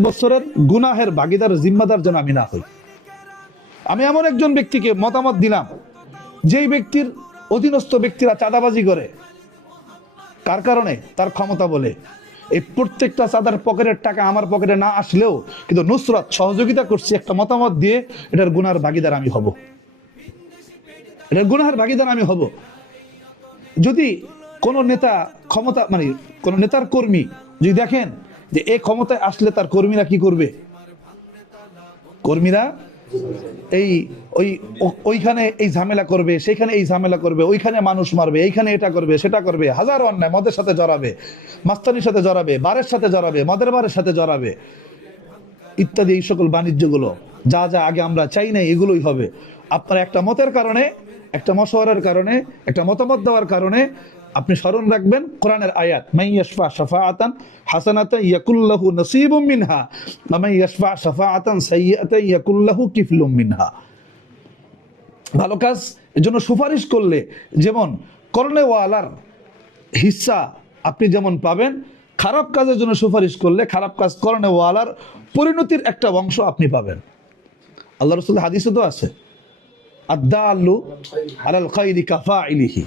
বছরের গুনাহের ভাগিদার, জিম্মাদার যেন আমি না হই। আমি এমন একজন ব্যক্তিকে মতামত দিলাম, যেই ব্যক্তির অধীনস্থ ব্যক্তিরা চাঁদাবাজি করে। কার কারণে? তার ক্ষমতা বলে। এই প্রত্যেকটা চাঁদার পকেটের টাকা আমার পকেটে না আসলেও কিন্তু নুসরত সহযোগিতা করছি একটা মতামত দিয়ে এটার গুনার ভাগিদার আমি হব। এটার গুনার ভাগিদার আমি হব। যদি কোন নেতা ক্ষমতা মানে কোন নেতার কর্মী যদি দেখেন যে এই ক্ষমতায় আসলে তার কর্মীরা কি করবে? কর্মীরা এই ওই ওইখানে এই ঝামেলা করবে সেইখানে এই ঝামেলা করবে, ওইখানে মানুষ মারবে, এইখানে এটা করবে, সেটা করবে, হাজারো অন্যায়, মদের সাথে জড়াবে, মাস্তানির সাথে জড়াবে, বারের সাথে জড়াবে, মদের বারের সাথে জড়াবে, ইত্যাদি এই সকল বাণিজ্যগুলো, যা যা আগে আমরা চাই না এগুলোই হবে। আপনার একটা মতের কারণে, একটা মশওয়ারের কারণে, একটা মতামত দেওয়ার কারণে আপনি স্মরণ রাখবেন কোরআনের আয়াত মাই ইয়াশফা শাফাআতান হাসানাতান ইয়াকুল্লাহু নসিবুম মিনহা মাই ইয়াশফা শাফাআতান সাইয়্যাতান ইয়াকুল্লাহু কিফলুম মিনহা। ভালো কাজ এর জন্য সুপারিশ করলে যেমন করণেওয়ালার হিস্সা আপনি যেমন পাবেন, খারাপ কাজের জন্য সুপারিশ করলে খারাপ কাজ করণেওয়ালার পরিণতির একটা অংশ আপনি পাবেন। আল্লাহ রসুল হাদিসে তো আছে আদা আল্লু আলাল খাইরি কাফা ইলিহি